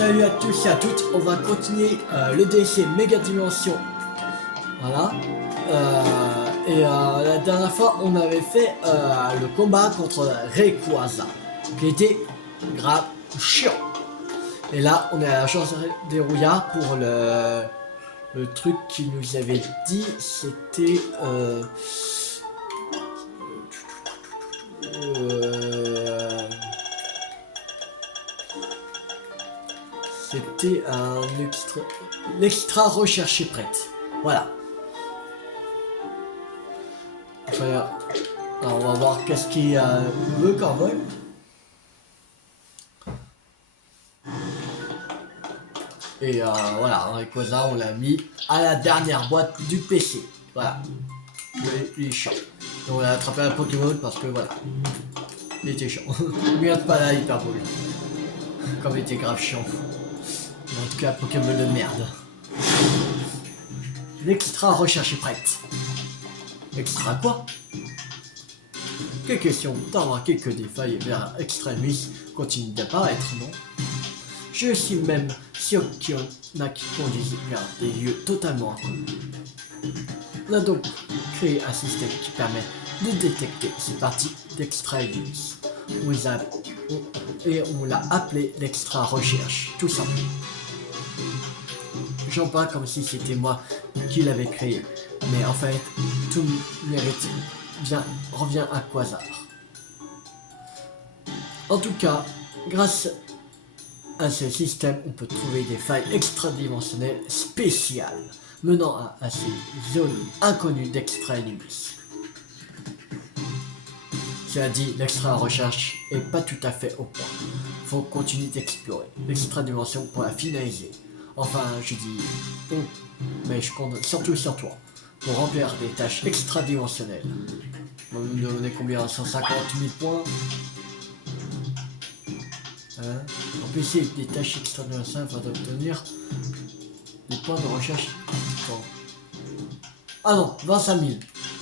Salut à tous et à toutes, on va continuer le DLC Méga Dimension. Voilà. La dernière fois, on avait fait le combat contre Rayquaza, qui était grave chiant. Et là, on est à la chance des rouillards pour le truc qu'il nous avait dit, c'était... C'était un extra recherché prête. Voilà. Enfin, alors on va voir qu'est-ce qu'il veut quand même. Et voilà, Rayquaza, on l'a mis à la dernière boîte du PC. Voilà. Il est chiant. Donc on a attrapé un Pokémon parce que voilà. Il était chiant. Regarde pas là, hyper beau. Comme il était grave chiant. En tout cas, Pokémon de merde. L'extra recherche est prête. Extra quoi? Quelle question? T'as remarqué que des failles vers Extremis continuent d'apparaître, non? Je suis même sûr qu'il y en a qui conduisent vers des lieux totalement inconnus. On a donc créé un système qui permet de détecter ces parties d'Extremis. Et on l'a appelé l'extra recherche, tout simplement. J'en parle comme si c'était moi qui l'avais créé, mais en fait, tout mérite revient à Quasar. En tout cas, grâce à ce système, on peut trouver des failles extradimensionnelles spéciales, menant à ces zones inconnues d'Extremis. Cela dit, l'extra recherche est pas tout à fait au point. Faut continuer d'explorer l'extra dimension pour la finaliser. Enfin, je dis on, mais je compte surtout sur toi pour remplir des tâches extra-dimensionnelles. On va nous donner combien? 150 000 points. En PC, des tâches extra-dimensionnelles afin d'obtenir des points de recherche. Bon. Ah non, 25 000.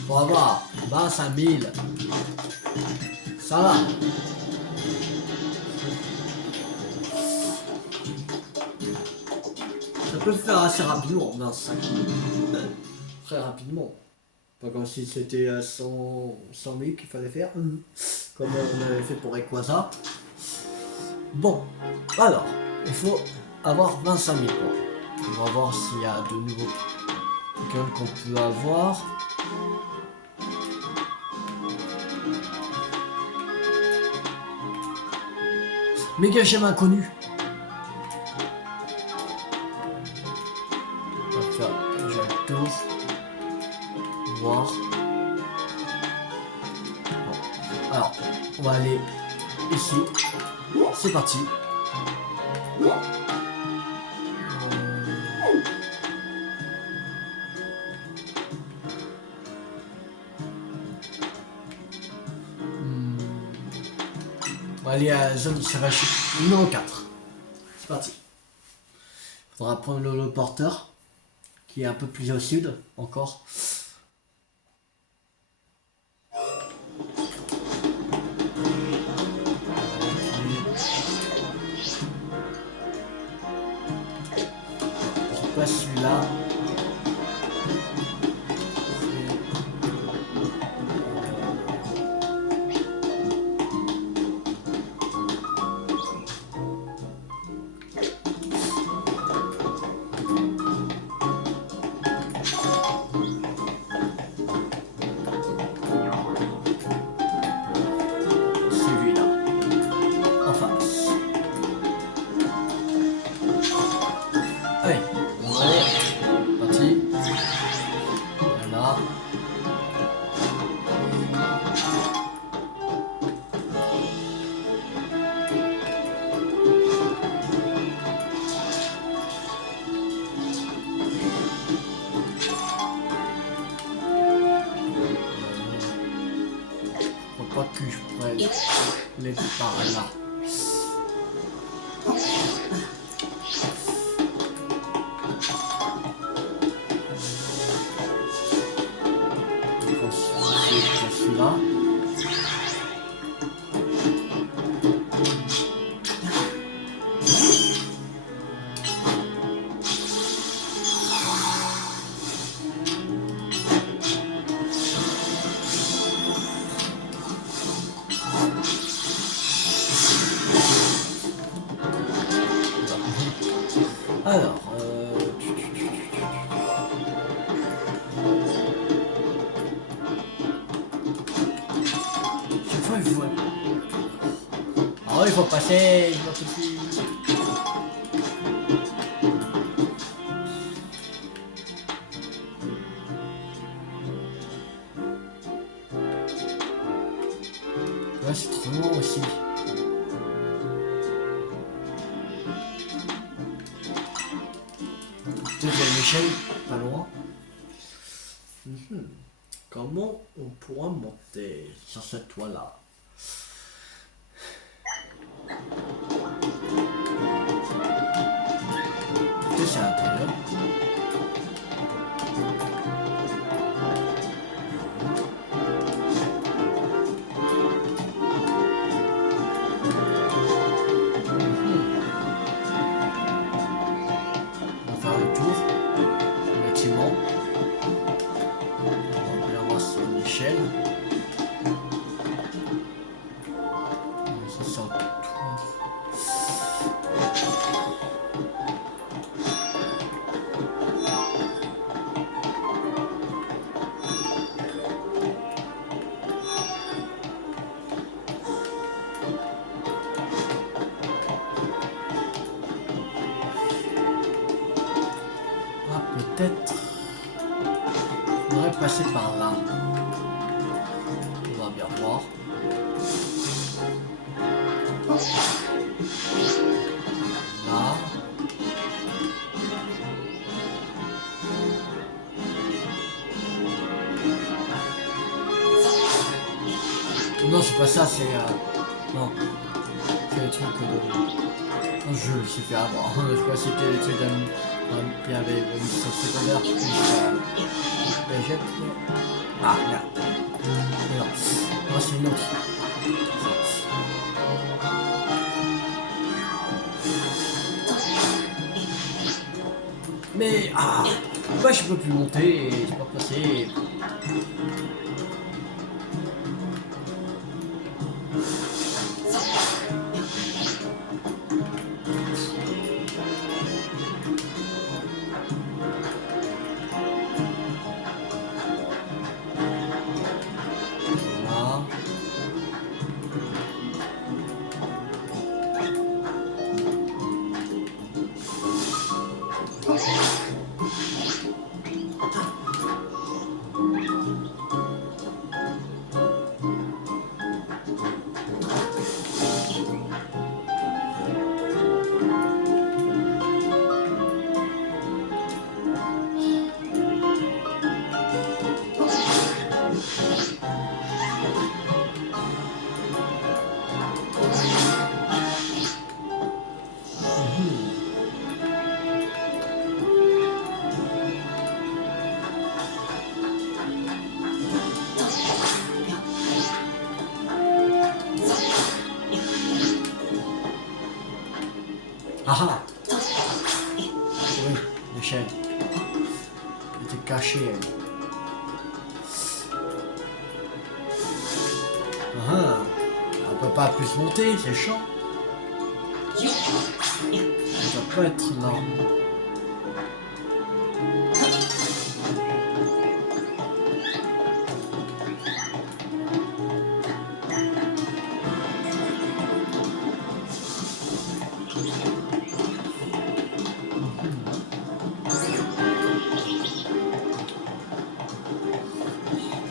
Pour avoir 25 000. Ça va. Ça peut le faire assez rapidement, 25 000. Très rapidement. Pas comme si c'était 100 000 qu'il fallait faire, comme on avait fait pour Rayquaza. Bon, alors, il faut avoir 25 000 points. On va voir s'il y a de nouveaux Pokémon qu'on peut avoir. Méga gemme inconnu. On va faire déjà le tour. Voir. Bon. Alors, on va aller ici. C'est parti. On va aller à la zone sauvage numéro 4. C'est parti. Il faudra prendre le porteur qui est un peu plus au sud encore. C'est pas celui-là. Allez, parti. Voilà. Je crois pas que je pourrais les par là. Là. Alors, chaque fois, il faut... Ah ouais, il faut passer, il faut passer. Ouais, c'est trop loin aussi. Peut-être qu'il y a une échelle pas loin. Comment on pourra monter sur cette toile-là? Peut-être c'est à l'intérieur. On va faire le tour du bâtiment. On va bien voir sur une échelle. Ça c'est un tour. Ah, peut-être. On devrait passer par là. On va bien voir. Là. Non, c'est pas ça, c'est... Non. C'est les trucs de... Je me suis fait avoir. Je crois que c'était les trucs d'un... Il y avait une mission secondaire plus... Végète. Ah, merde. Mais non. Non, c'est une autre. Mais... Ah, pourquoi je peux plus monter et c'est pas passé? Voilà. Ah ah. Oui, l'échelle. Elle était cachée, elle. Ah ah. Elle peut pas plus monter, c'est chiant. Ça doit pas être là.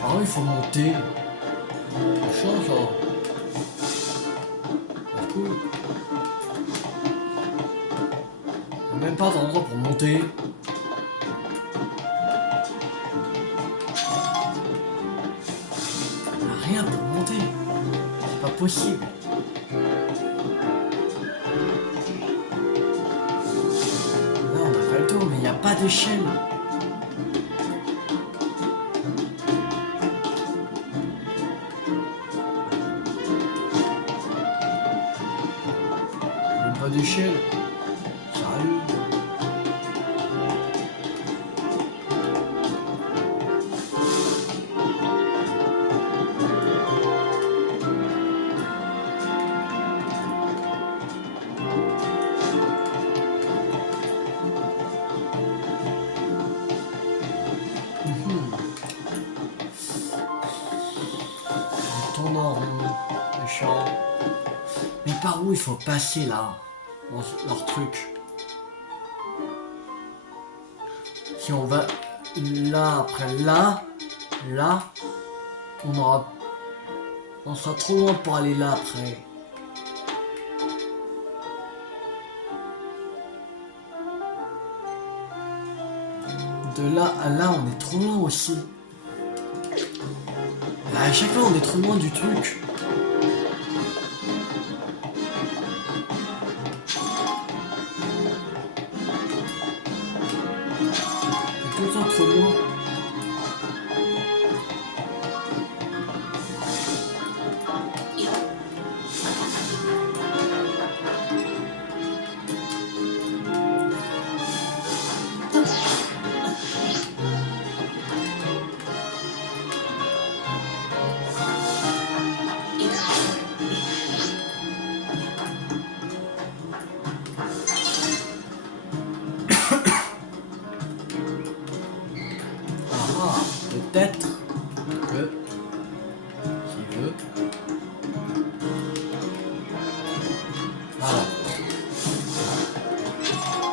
Ah oui, il faut monter. C'est chiant, ça. C'est cool. Il n'y a même pas d'endroit pour monter. Il n'y a rien pour monter. C'est pas possible. Là, on a fait le tour, mais il n'y a pas d'échelle. Même pas d'échelle. Sérieux? par où il faut passer là, dans leur truc. Si on va là, après là, on sera trop loin pour aller là après. De là à là, on est trop loin aussi. À chaque fois, on est trop loin du truc. On est tout le temps trop loin. Ah, peut-être que qui veut.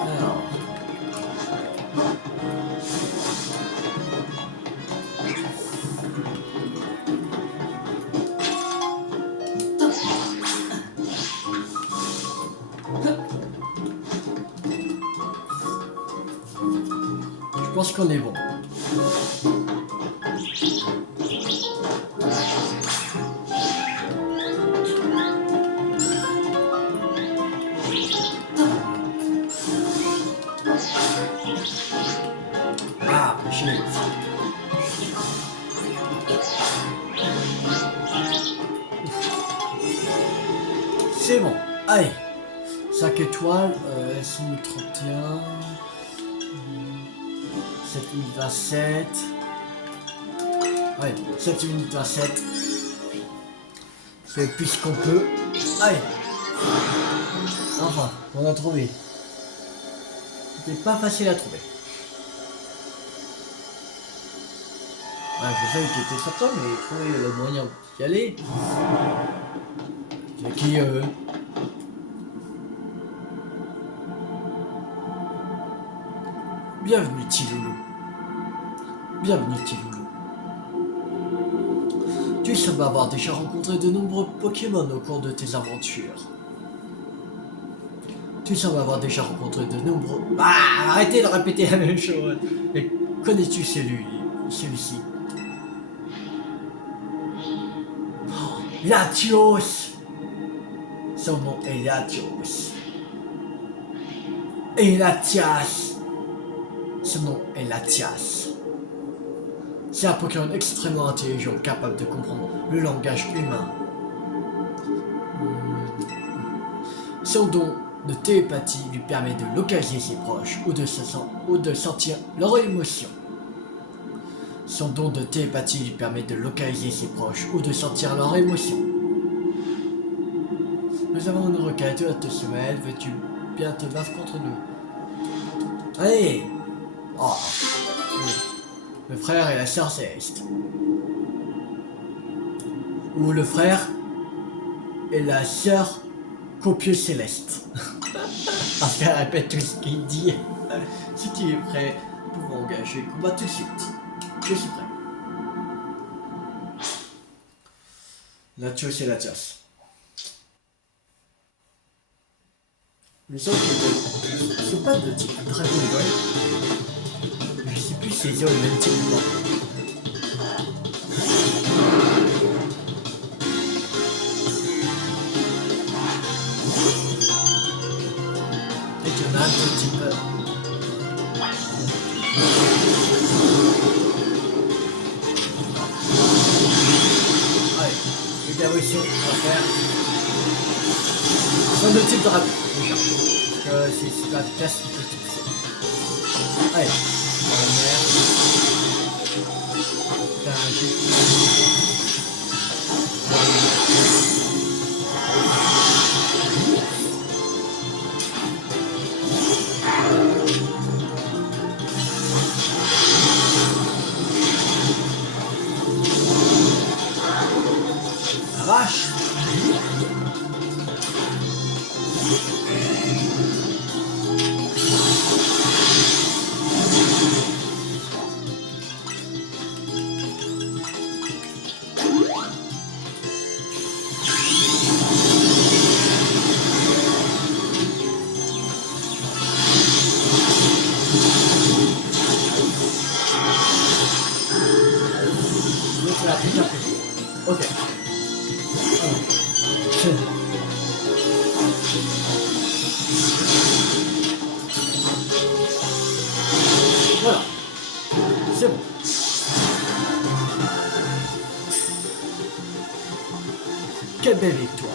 Alors. Je pense qu'on est bon. Ah, j'ai... C'est bon. Allez. 5 étoiles, 6031. 7 minutes 27. Ouais, 7 minutes 27. C'est plus qu'on peut. Allez. Enfin, on a trouvé. C'était pas facile à trouver. Ouais, je savais qu'il était sortant, mais trouver le moyen d'y aller. C'est qui Bienvenue Tiloulou. Bienvenue Tiloulou. Tu sembles avoir déjà rencontré de nombreux Pokémon au cours de tes aventures. Tu sembles avoir déjà rencontré de nombreux... Ah, arrêtez de répéter la même chose. Mais connais-tu celui-ci? Oh, Latios. Son nom est Latios. Et Latias. Son nom est Latias. C'est un Pokémon extrêmement intelligent, capable de comprendre le langage humain. Son don de télépathie lui permet de localiser ses proches ou de sentir leurs émotions. Son don de télépathie lui permet de localiser ses proches ou de sentir leurs émotions. Nous avons une requête à te soumettre. Veux-tu bien te battre contre nous? Allez! Oh. Le frère et la sœur céleste. Ou le frère et la sœur copieuse céleste. Parce qu'elle répète tout ce qu'il dit. Si tu es prêt, nous pouvons engager le combat tout de suite. Je suis prêt. Latios et Latias. Les autres, c'est pas de type Dragon Ball. Je sais plus si ils ont le même type ou pas. Et qu'il y en a un de type... Allez, les évolutions, on va faire... Sont de type dragon. C'est pas efficace, il peut tout. Allez, on va la mer. Faire un jeu. La vache. C'est bon. Quelle belle victoire.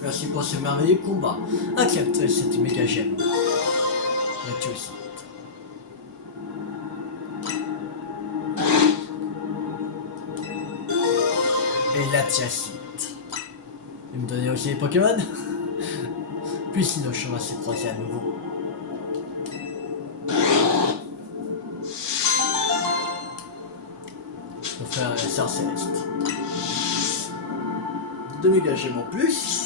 Merci pour ce merveilleux combat. Accepte cette méga gemme. Latios. Et la tiacite. Il me donnait aussi les Pokémon. Puis si nos chemins se croisaient à nouveau. Pour faire un sœur céleste. 2 méga gemmes en plus.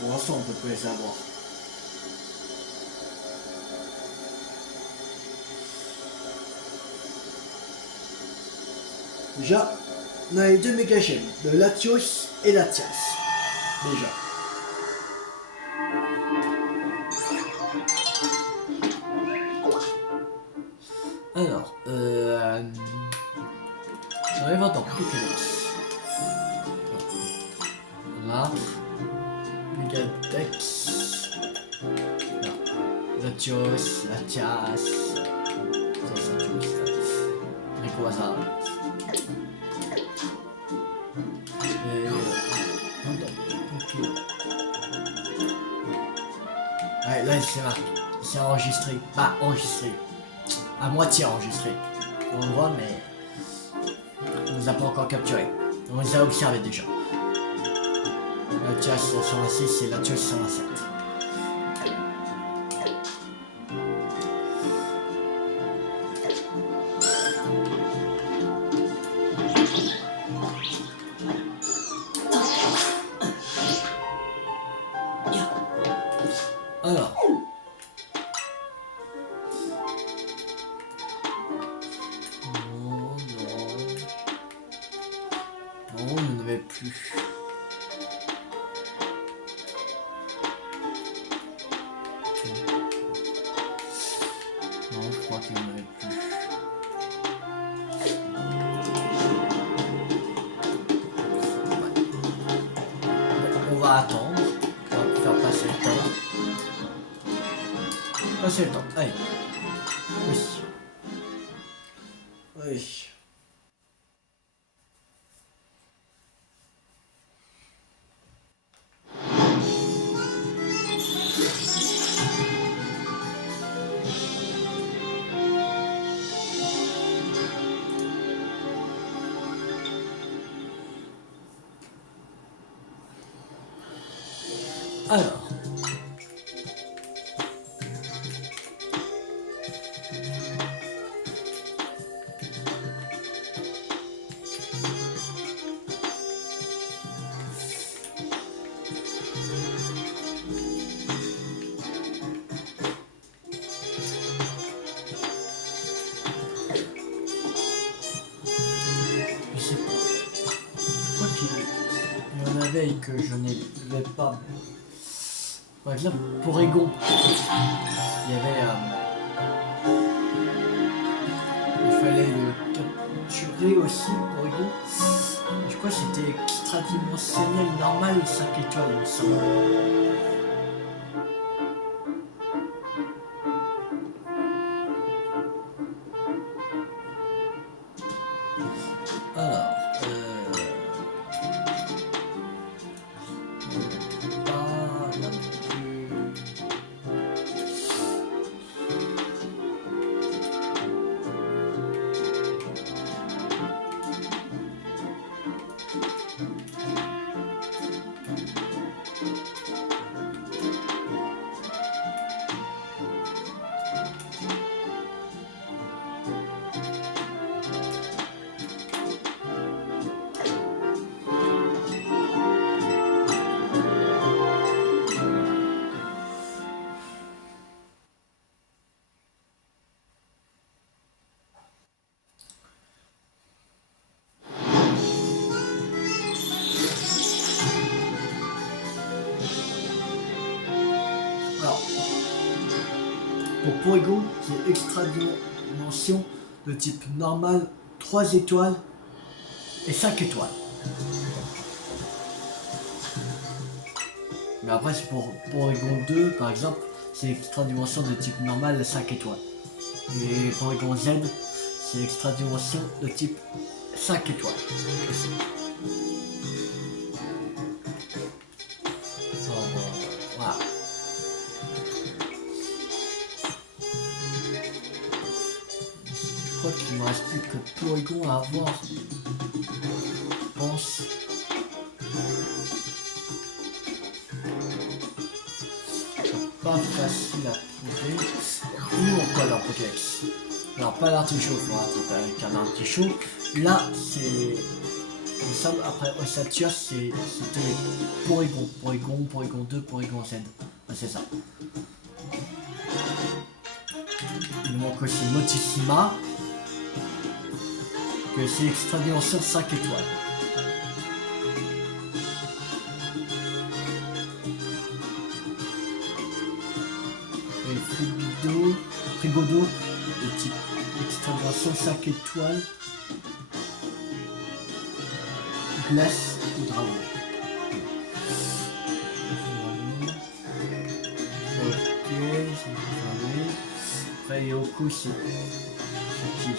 Pour l'instant, on peut pas les avoir. Déjà, on a les 2 méga gemmes, le Latios et Latias. Déjà. Alors, on va voir dans Pokédex. Voilà. Megadex. Latios, Latias. Rayquaza. Ouais, là c'est marqué. C'est enregistré. Pas enregistré. À moitié enregistré. On le voit, mais on nous a pas encore capturé. On les a observés déjà. Latias 126 et Latios 127. Alors. Non, on n'en avait plus. Non, je crois qu'il n'y en avait plus. Ouais. On va attendre. On va faire passer le temps. Passer le temps. Allez. Oui. Oui. Alors. Je sais pas. Je crois qu'il y en avait et que je n'avais pas. Par exemple, pour Egon, il y avait. Il fallait le capturer aussi pour Egon. Je crois que c'était extra-dimensionnel normal 5 étoiles, il me semble. Alors, pas là plus. Pour Porygon, c'est extra dimension de type normal, 3 étoiles et 5 étoiles. Mais après, c'est pour Porygon 2, par exemple, c'est extra dimension de type normal, 5 étoiles. Et Porygon Z, c'est extra dimension de type 5 étoiles. Voilà. Je crois qu'il ne me reste plus que Porygon à avoir. Je pense. Pas facile à trouver. Nous on colle un Pokédex. Alors pas l'artichaut, il faut rattraper avec un artichaut. Là c'est. Il me semble après Ossature c'était Porygon. Porygon 2, Porygon Z. Ah, c'est ça. Il manque aussi Motissima. Que c'est extra dimension 5 étoiles. Et Frigodo, de type extra dimension 5 étoiles. Glace ou dragon. Ok, c'est fermé. Après Yoko, c'est qui?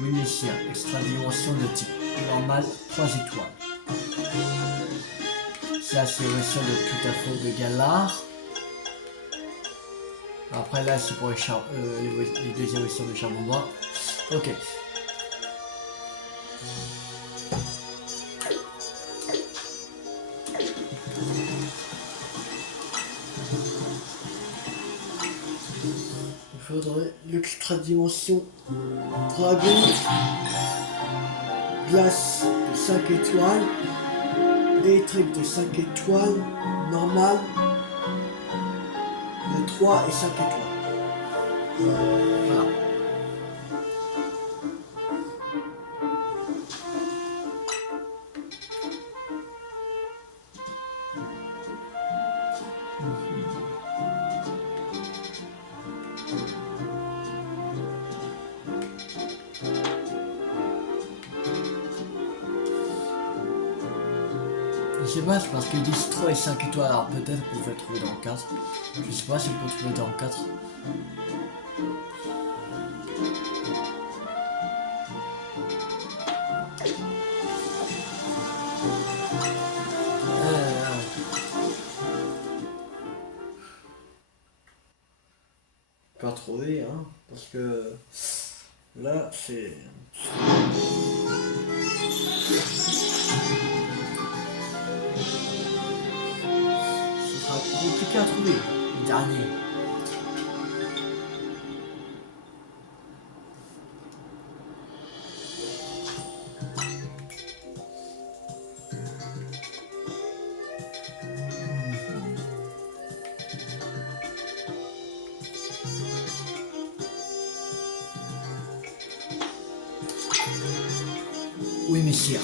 Winnessia, extra dimension de type normal, 3 étoiles. Ça c'est l'évolution de tout à fait de Galar. Après là c'est pour les deuxièmes versions de Charbon Bois. Ok. Il faudrait l'extra dimension dragon, glace de 5 étoiles, électrique de 5 étoiles, normal de 3 et 5 étoiles. Voilà. Je sais pas, c'est parce qu'ils disent 3 et 5 étoiles, alors peut-être qu'on peut trouver dans le 4. Je sais pas si on peut trouver dans le 4. Pas trouver, hein, parce que là c'est... compliqué à trouver, le dernier. Oui, messieurs.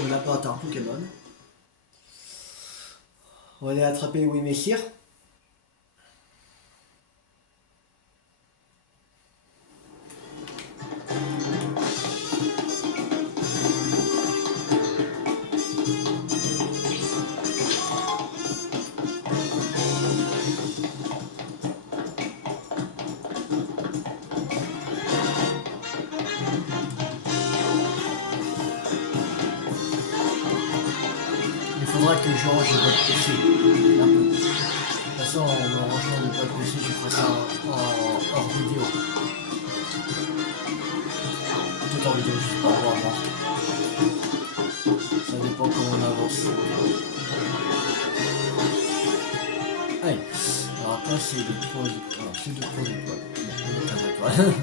Au laboratoire Pokémon. On va aller attraper Oui Messire. Il faudra que je range votre PC. Un peu. De toute façon, en rangeant le votre PC, je ferai ça en hors vidéo. Tout en vidéo, juste par rapport à moi. Ça dépend comment on avance. Allez. Alors après, c'est de 3 étoiles. Alors, c'est de 3 étoiles. Non, 15 étoiles.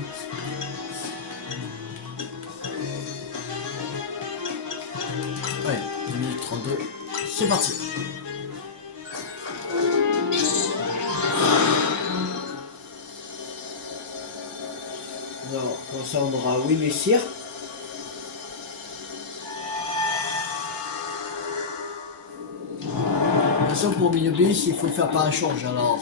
Allez, 2032. C'est parti. Alors, comme ça on aura oui messire. De toute façon pour Minobis il faut faire par échange alors.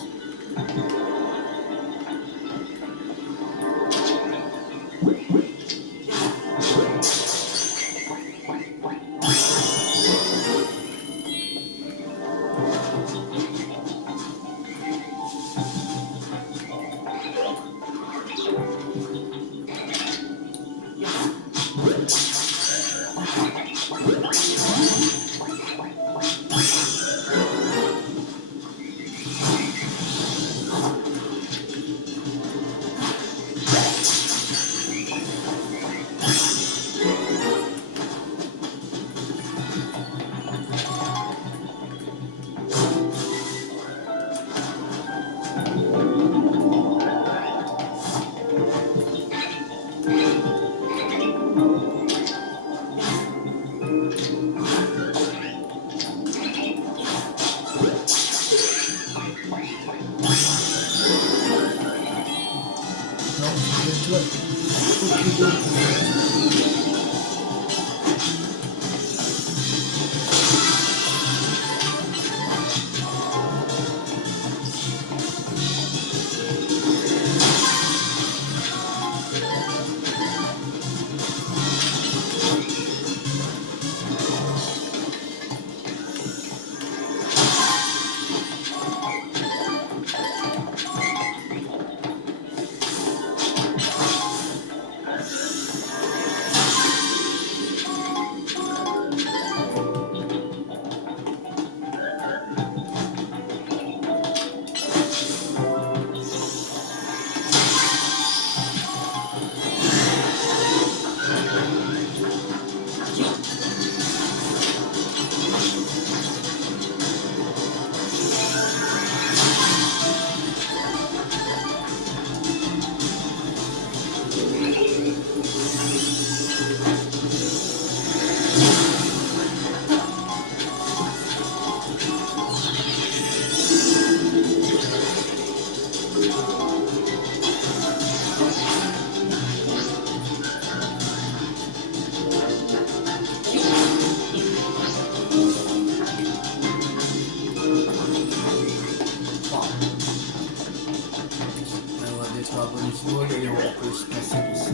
Et on peut se passer ici.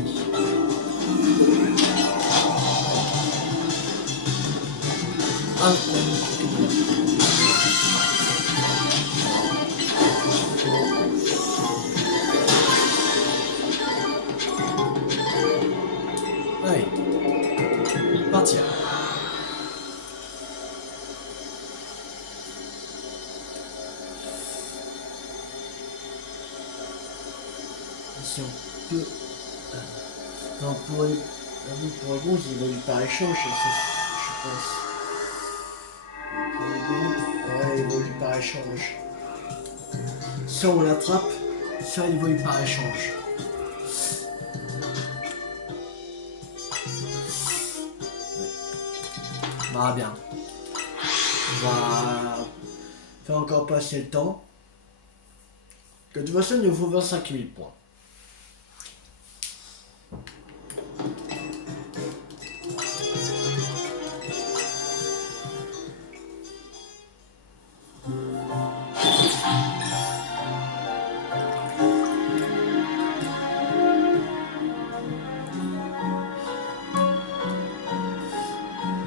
Ah, allez, partir. Si on peut... non, pour les bons, ils évoluent par échange, je pense. Pour les bons, ouais, ils évoluent par échange. Soit on l'attrape, soit il évolue par échange. Ouais. Bah bien. On va faire encore passer le temps. De toute façon, il nous faut 25 000 points.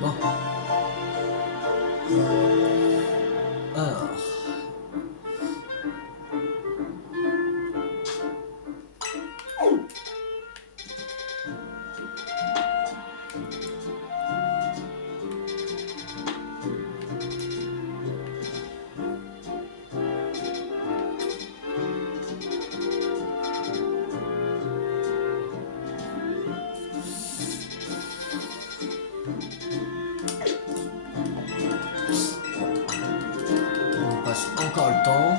Bon. Alors. On passe encore le temps.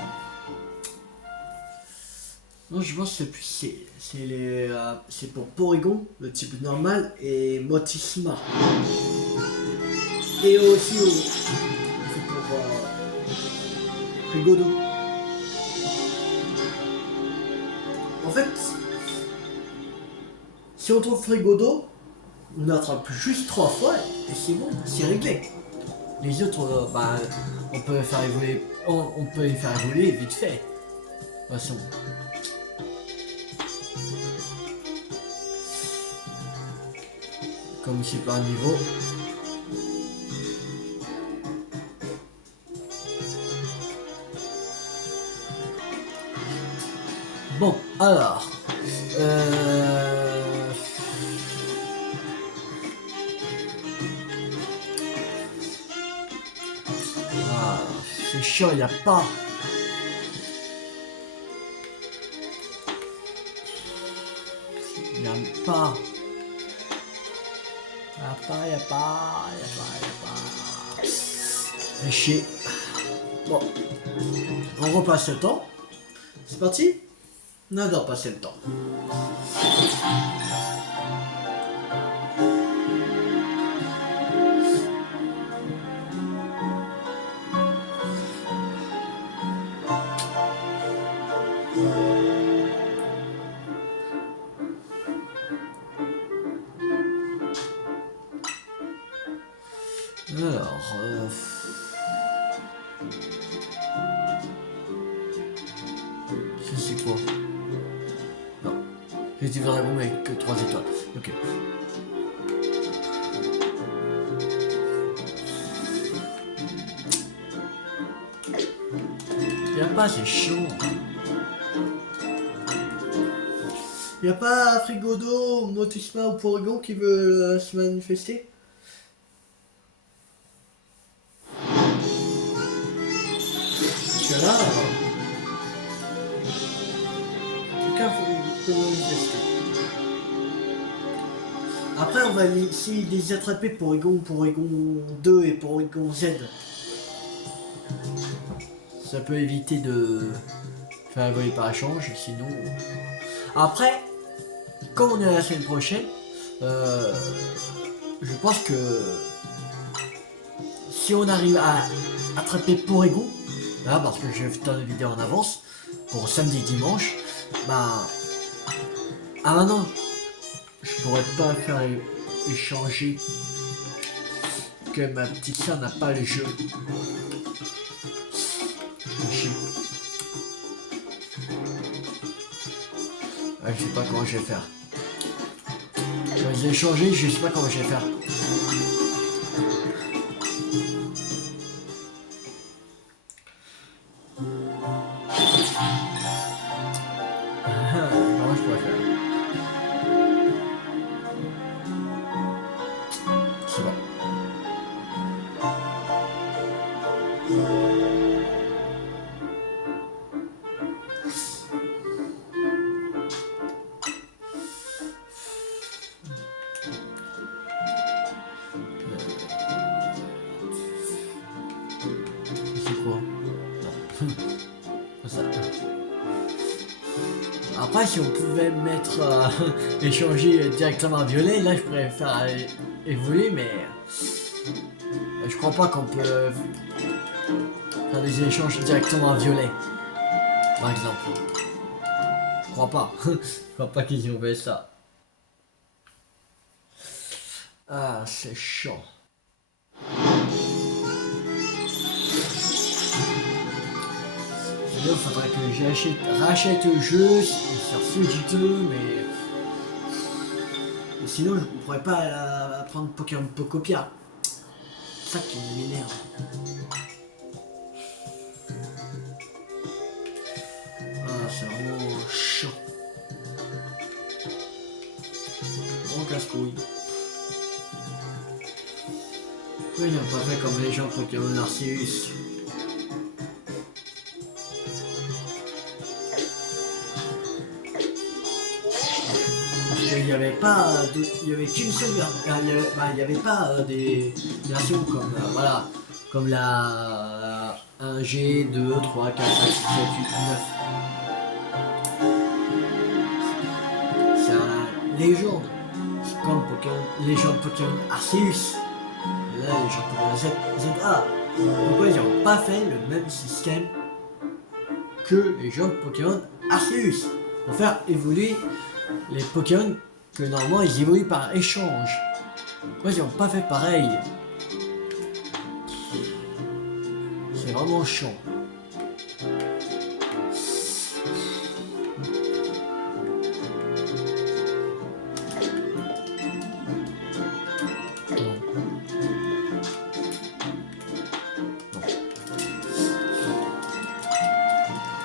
Non, je pense que c'est pour Porygon, le type normal, et Motisma. Et aussi Frigodo. En fait, si on trouve Frigodo, on attrape juste 3 fois et c'est bon, c'est réglé. Les autres, bah, on peut faire évoluer, on peut les faire évoluer vite fait. De toute façon. Comme c'est pas un niveau. Bon, alors. Ah, c'est chiant, il n'y a pas. Il n'y a pas. Y a pas. Et chier. Bon. On repasse le temps. C'est parti? On adore passer le temps. Alors, ça c'est quoi? Non, j'ai dit dragon mais que 3 étoiles. Ok. Y'a pas, c'est chaud. Y'a pas Frigodo, Motusma ou Porygon qui veut se manifester? Parce que là, aucun peut manifester. Après, on va essayer de les attraper Porygon 2 et Porygon Z. Ça peut éviter de faire évoluer par échange, sinon... Après, quand on est à la semaine prochaine, je pense que si on arrive à attraper Porygon, là, parce que je vais faire une vidéo en avance, pour samedi dimanche, bah... Ah maintenant, je pourrais pas faire échanger que ma petite sœur n'a pas le jeu. Je sais pas comment je vais faire. Je vais les échanger, je sais pas comment je vais faire. Comment je pourrais faire? C'est bon. C'est quoi? Non. Ça. Après, si on pouvait mettre échanger directement à violet, là je pourrais faire évoluer, mais je crois pas qu'on peut faire des échanges directement à violet, par exemple. Je crois pas. Je crois pas qu'ils ont fait ça. Ah, c'est chiant. Il faudrait que rachète le jeu, sur ce 2, mais sinon je ne pourrais pas apprendre Pokémon Pocopia. C'est ça qui m'énerve. Ah, c'est vraiment chiant. Vraiment casse-couille. Pourquoi ils n'ont pas fait comme les gens Pokémon Arceus? Il n'y avait pas il y avait qu'une seule il y avait pas des versions comme voilà comme la 1G, 2, 3, 4, 5, 6, 7, 8, 9. C'est un légende. C'est comme Pokémon, légende Pokémon Arceus. Là, légende Pokémon ZA. Pourquoi ils n'ont pas fait le même système que les gens de Pokémon Arceus. Pour faire évoluer les Pokémon que normalement ils évoluent par échange. Pourquoi ils n'ont pas fait pareil? C'est vraiment chiant.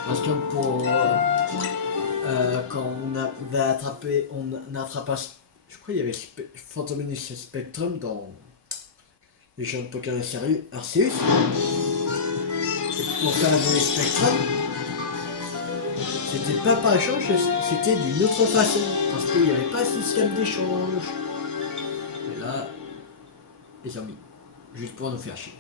Parce que pour quand on avait attrapé, on attrapa, je crois qu'il y avait Fantominus Spectrum dans les gens de Pokémon Arceus. Pour faire évoluer Spectrum, c'était pas par échange, c'était d'une autre façon, parce qu'il n'y avait pas de système d'échange. Et là, ils ont mis, juste pour nous faire chier.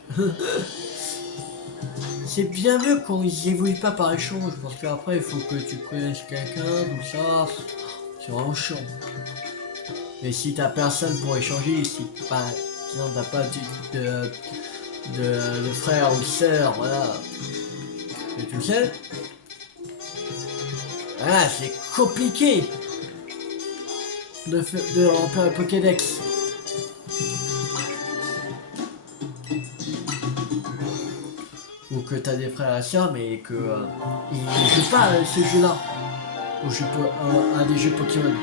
C'est bien mieux quand ils évoluent pas par échange, parce qu'après il faut que tu connaisses quelqu'un, tout ça, c'est vraiment chiant. Et si t'as personne pour échanger, si t'as pas de frère ou de sœur, voilà, et tout seul, voilà, c'est compliqué de remplir un Pokédex. Ou que t'as des frères et sœurs mais que ils ne jouent pas à ce jeu-là, à des jeux Pokémon.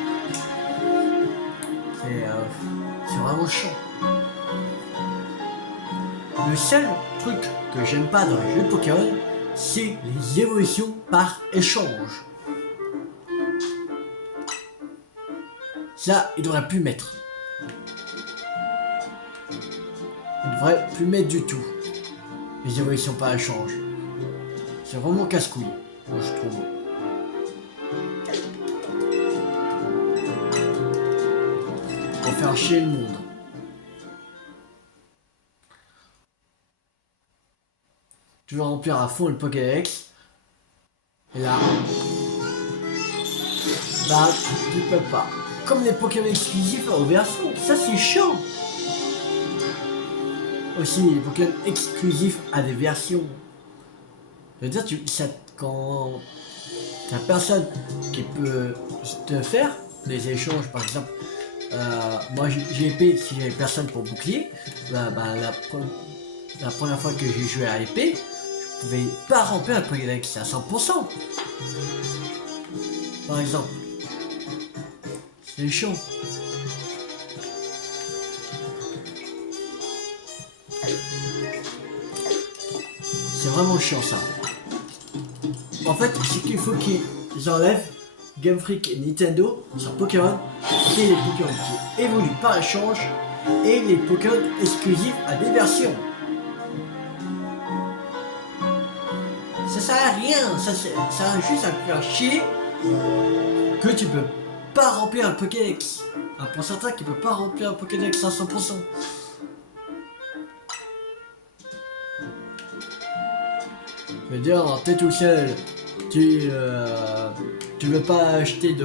C'est vraiment chiant. Le seul truc que j'aime pas dans les jeux Pokémon, c'est les évolutions par échange. Ça, il devrait plus mettre. Il devrait plus mettre du tout. Les évolutions par échange. C'est vraiment casse-couille, moi je trouve. Pour faire chier le monde. Tu veux remplir à fond le Pokédex. Et là, bah tu peux pas. Comme les Pokémon exclusifs aux versions, ça c'est chiant. Aussi, les Pokémon exclusifs à des versions. Je veux dire, quand t'as personne qui peut te faire des échanges, par exemple, moi j'ai épée, si j'avais personne pour bouclier, la première fois que j'ai joué à épée, je pouvais pas remplir un Pokédex à 100%. Par exemple. C'est chiant. C'est vraiment chiant ça. En fait, ce qu'il faut qu'ils enlèvent, Game Freak et Nintendo, sur Pokémon, c'est les Pokémon qui évoluent par échange et les Pokémon exclusifs à des versions. Ça sert à rien, ça sert juste à te faire chier que tu peux pas remplir un Pokédex. Pour certains qui peut pas remplir un Pokédex à 100%. Je veux dire, t'es tout seul, tu veux pas acheter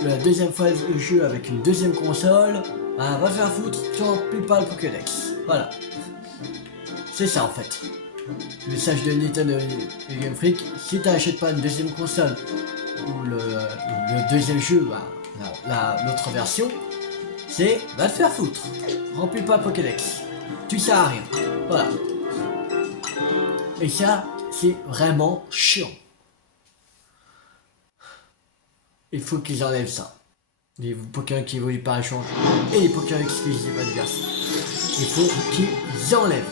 la deuxième phase de jeu avec une deuxième console, bah, va faire foutre, tu remplis pas le Pokédex. Voilà. C'est ça en fait. Le message de Nintendo et Game Freak, si t'achètes pas une deuxième console ou le deuxième jeu, bah, l'autre version, c'est va te faire foutre. Remplis pas le Pokédex. Tu sers à rien. Voilà. Et ça, c'est vraiment chiant. Il faut qu'ils enlèvent ça. Les Pokémon qui évoluent par échange et les Pokémon exclusifs à diverses. Il faut qu'ils enlèvent.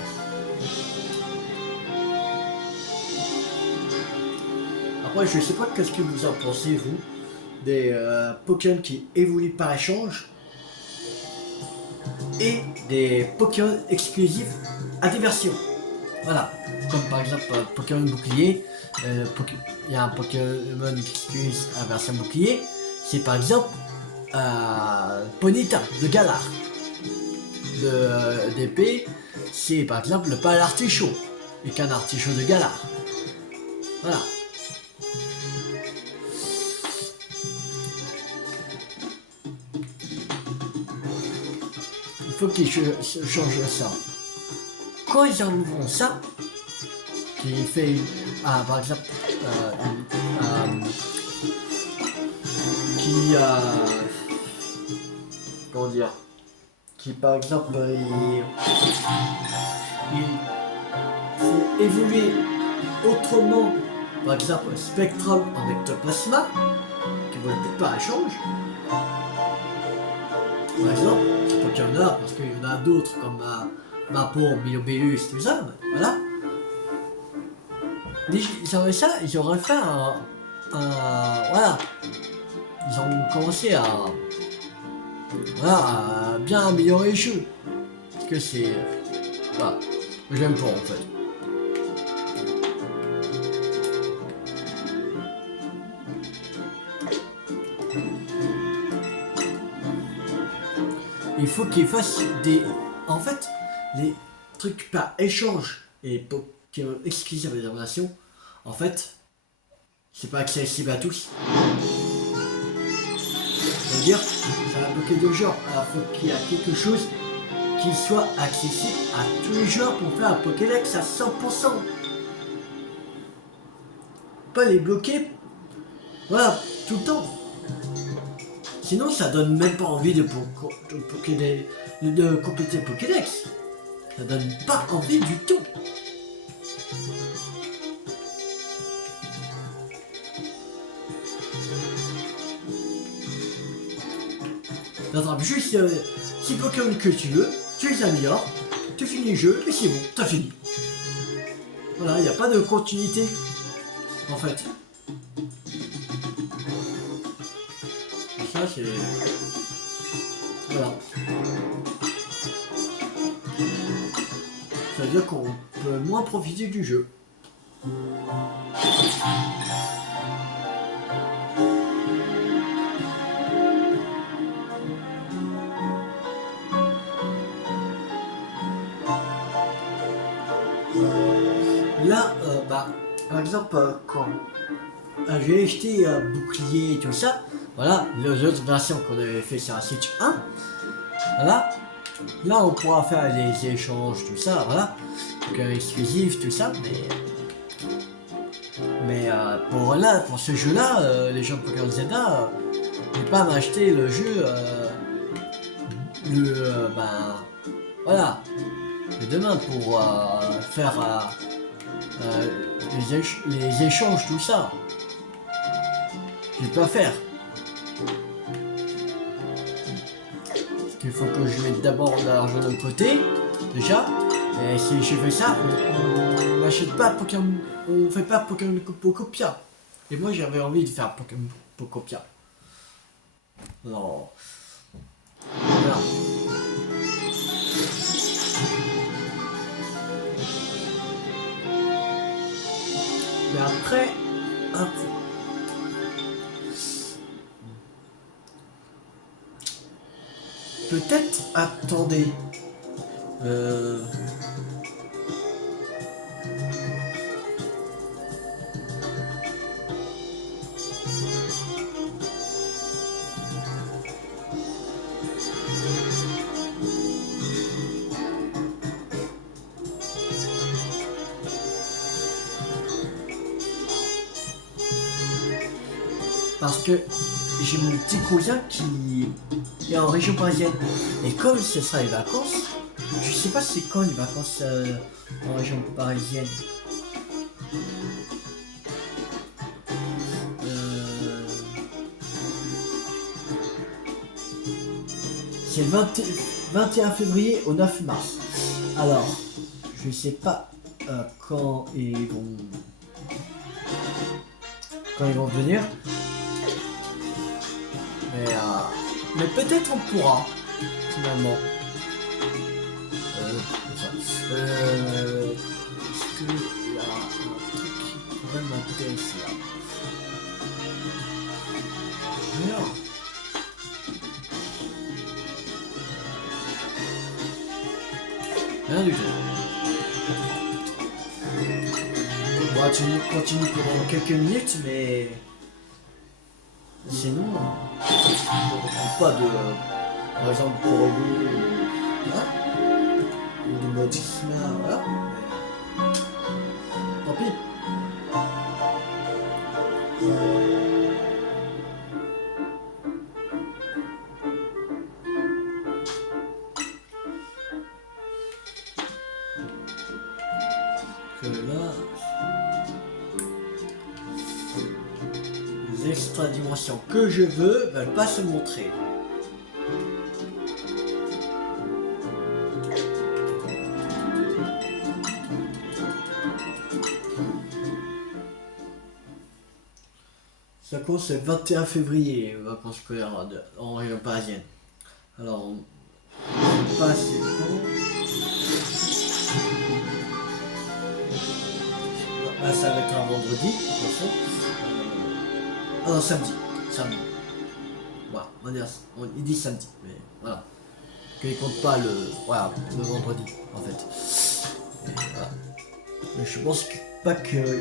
Après, je sais pas qu'est-ce que vous en pensez, vous, des Pokémon qui évoluent par échange et des Pokémon exclusifs à diversion. Voilà, comme par exemple Pokémon Bouclier, il y a un Pokémon exclusif à version Bouclier, c'est par exemple Ponyta de Galar. D'épée, c'est par exemple le pâle artichaut, et qu'un artichaut de Galar. Voilà. Il faut qu'ils changent ça. Quand ils enlèveront ça, qui fait par exemple qui comment dire, qui par exemple il faut évoluer autrement, par exemple Spectrum en ectoplasma qui ne veulent pas échange. Par exemple, c'est pas qu'il y en a, parce qu'il y en a d'autres comme Mapon, Milobéus, tout ça, voilà. Ils auraient ça, ils auraient fait voilà. Ils ont commencé voilà, à bien améliorer le jeu. Parce que c'est... voilà, j'aime pas en fait. Il faut qu'ils fassent des... En fait, les trucs par échange et Pokémon exclusifs à des relations, en fait, c'est pas accessible à tous. C'est-à-dire, ça va bloquer de genre. Alors, faut qu'il y ait quelque chose qui soit accessible à tous les joueurs pour faire un Pokédex à 100%. Pas les bloquer, voilà, tout le temps. Sinon, ça donne même pas envie de compléter le Pokédex. Ça donne pas envie du tout. T'attrapes juste 6 Pokémon que tu veux, tu les améliores, tu finis le jeu et c'est bon, t'as fini. Voilà, il n'y a pas de continuité en fait. Et ça c'est... voilà. Ça veut dire qu'on peut moins profiter du jeu. Là, par exemple, quand j'ai acheté bouclier et tout ça, voilà, les autres versions qu'on avait fait sur la Switch 1, voilà, là on pourra faire les échanges, tout ça, voilà, donc exclusif, tout ça, mais pour ce jeu-là, les gens de Pokémon Zelda, je vais pas m'acheter le jeu, voilà, demain pour faire les échanges, tout ça. Je vais pas faire. Parce qu'il faut que je mette d'abord de l'argent de côté, déjà. Et si je fais ça, on n'achète pas Pokémon, on fait pas Pokémon Pocopia. Et moi j'avais envie de faire Pokémon Pocopia. Non. Voilà. Mais après, peut-être, attendez. Parce que j'ai mon petit cousin qui est en région parisienne. Et comme ce sera les vacances, je sais pas c'est quand les vacances en région parisienne. C'est le 21 février au 9 mars. Alors, je sais pas quand ils vont venir. Mais peut-être on pourra, finalement. Est-ce qu'il y a un truc qui pourrait m'intéresser là? Non. Rien du tout. Bon, tu continues pendant quelques minutes, mais... sinon, on ne prend pas de... par exemple, pour le... voilà. Ou de modisme, voilà. Tant pis. Que là, les extra-dimensions que je veux veulent pas se montrer. Ça commence le 21 février, vacances scolaires en région parisienne. Alors, on passe les cours. Ah, ça va être un vendredi, de toute façon. Ah non, samedi. Samedi. Voilà, il dit samedi, mais voilà. Qu'il compte pas voilà, le vendredi, en fait. Et voilà. Mais je pense pas que...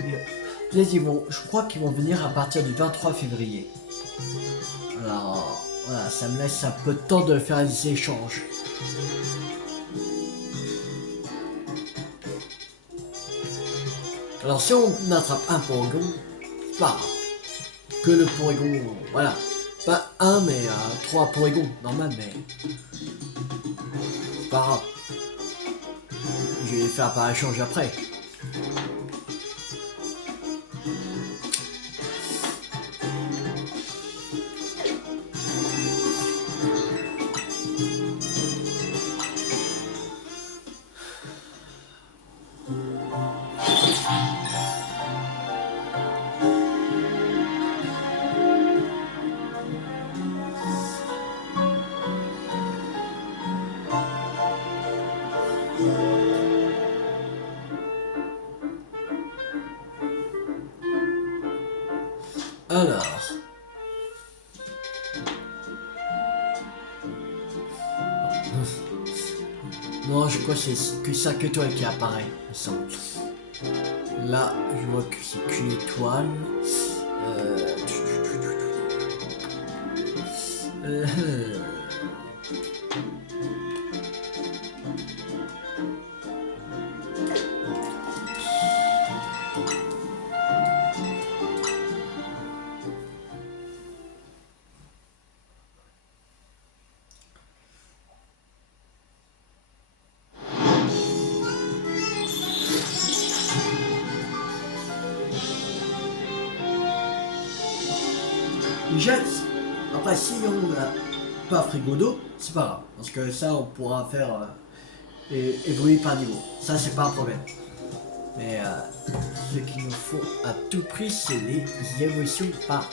je crois qu'ils vont venir à partir du 23 février. Alors, voilà, ça me laisse un peu de temps de faire des échanges. Alors, si on attrape un Porygon, c'est pas grave. Que le Porygon, voilà. Pas un, mais 3 Porygon, normal, mais... c'est pas grave. Je vais les faire par échange après. Alors... non, je crois que c'est que 5 étoiles qui apparaît, il me semble. Là, je vois que c'est qu'une étoile. Déjà, après, si on n'a pas Frigodo, c'est pas grave. Parce que ça, on pourra faire évoluer par niveau. Ça, c'est pas un problème. Mais ce qu'il nous faut à tout prix, c'est les évolutions par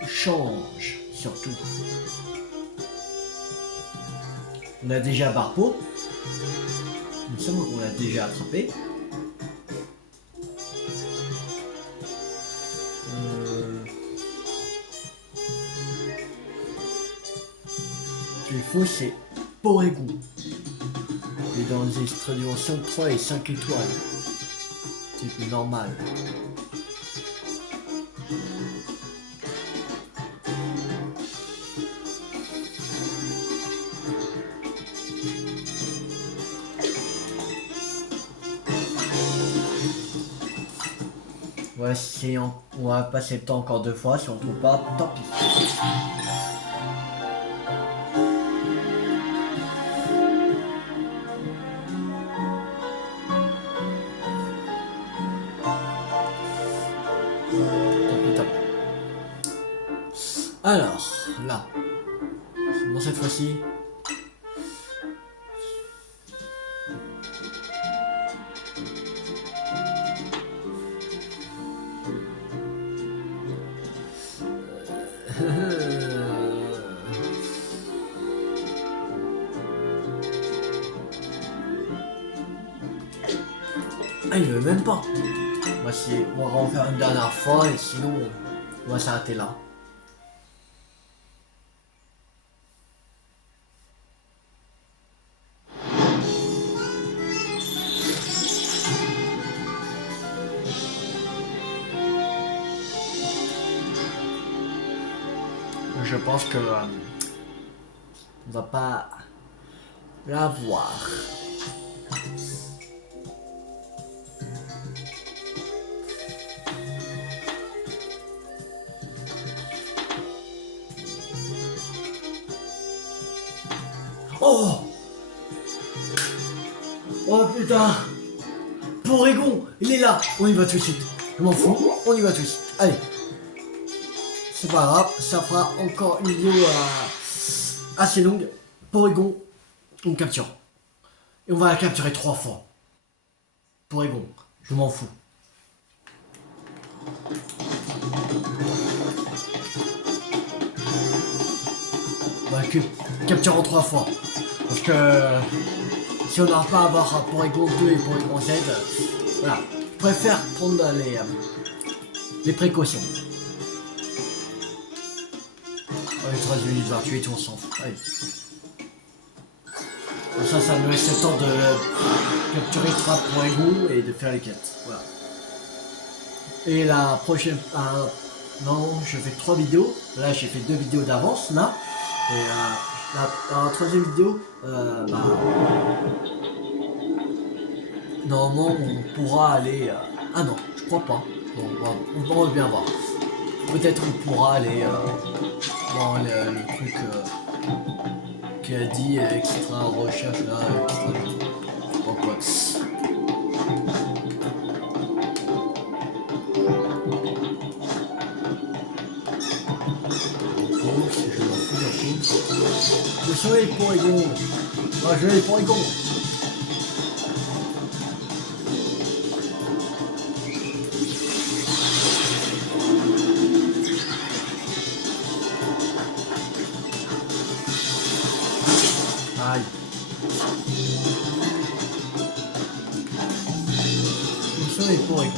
échange, surtout. On a déjà Barpo. Il me semble qu'on l'a déjà attrapé. Ce qu'il faut, c'est Porygon. Et dans les extra-dimensions 3 et 5 étoiles. C'est normal. Ouais, si on va passer le temps encore 2 fois, si on trouve pas, tant pis. Alors, là, c'est bon cette fois-ci. Ah, il veut même pas. On va en faire une dernière fois et sinon on va s'arrêter là. Je pense que on va pas la voir. Oh! Oh putain! Porygon, il est là! On y va tout de suite. Je m'en fous, on y va tout de suite. Allez. C'est pas grave, ça fera encore une vidéo assez longue. Porygon, on capture. Et on va la capturer 3 fois. Porygon, je m'en fous. On va capture en 3 fois. Parce que si on n'arrive pas à avoir Porygon 2 et Porygon Z, voilà. Je préfère prendre les précautions. Allez, 13 minutes 28, on s'en fout. Allez. Comme ça me laisse le temps de capturer 3 Porygon et de faire les quêtes. Voilà. Et la prochaine... non, je fais 3 vidéos. Là, j'ai fait 2 vidéos d'avance, là. Et la troisième vidéo, normalement, on pourra aller... ah non, je crois pas. Bon, on va bien voir. Peut-être on pourra aller dans le truc qui a dit extra recherche là, extra... Donc ouais. Je m'en fous d'un coup. Je suis les Porygon. Moi je vais les Porygon. Aïe. Où sont les Porygon?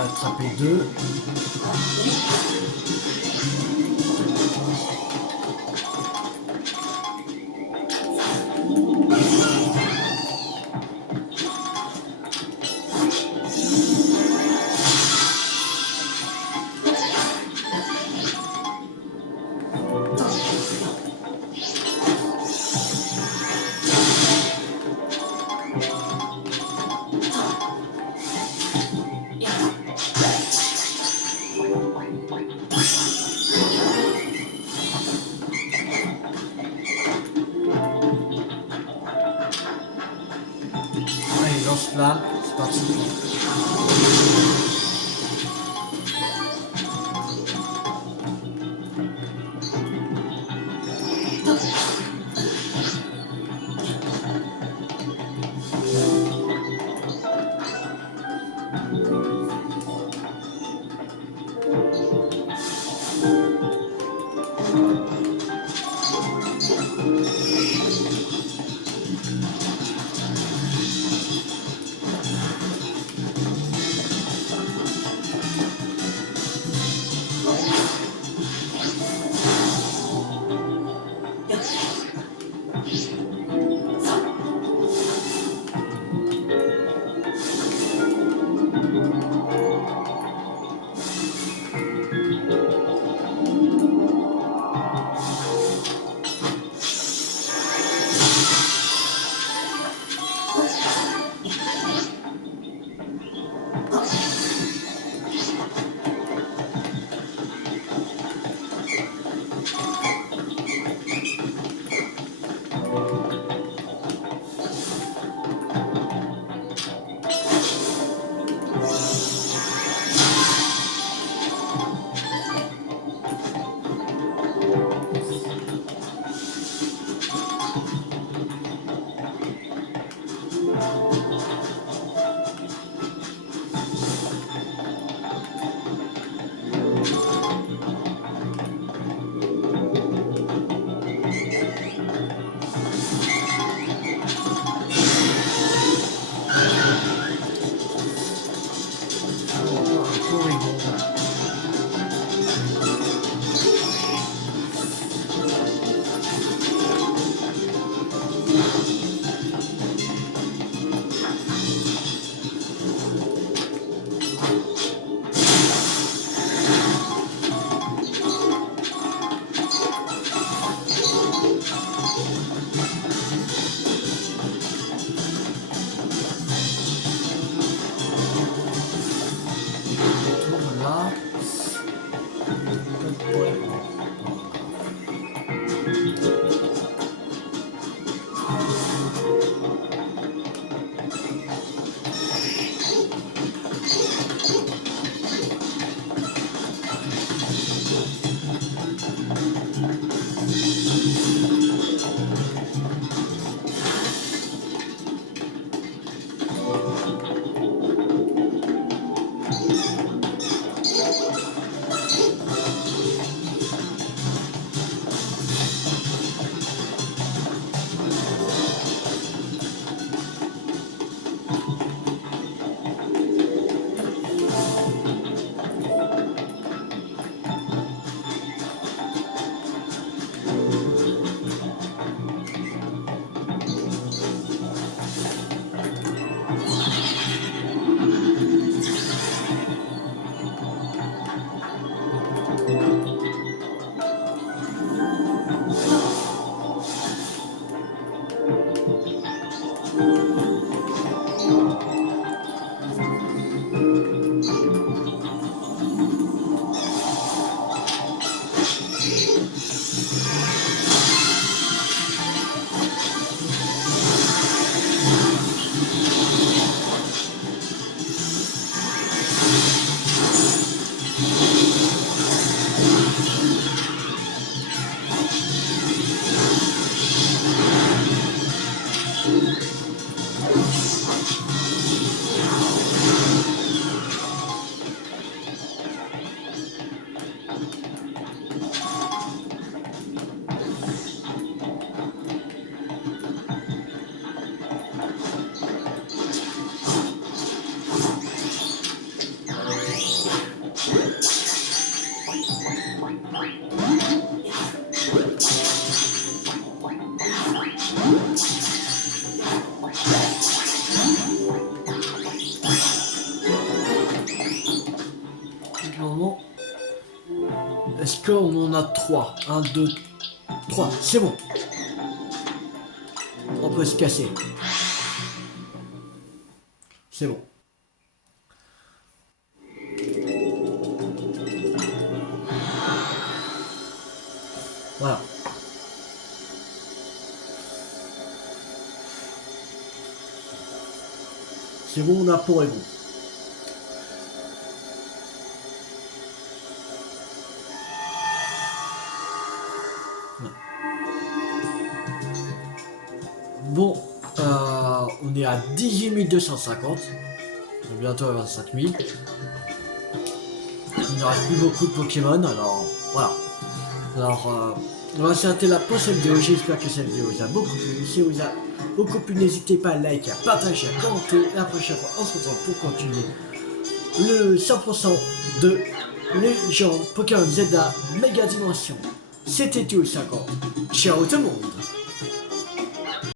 Attraper 2. Allez, lance-flamme, c'est parti. Normalement, est-ce qu'on en a 3? 1, 2, 3, c'est bon. On peut se casser. C'est bon. Voilà. C'est bon, on a pour et bon. Voilà. Bon, on est à 18 250. On est bientôt à 25 000. Il ne reste plus beaucoup de Pokémon, alors voilà. Alors, on va s'arrêter là pour cette vidéo. J'espère que cette vidéo vous a beaucoup plu. Si vous a beaucoup plu, n'hésitez pas à liker, à partager, à commenter. La prochaine fois, on se retrouve pour continuer le 100% de Légende Pokémon Zelda Méga Dimension. C'était tout, 50. Ciao tout le monde.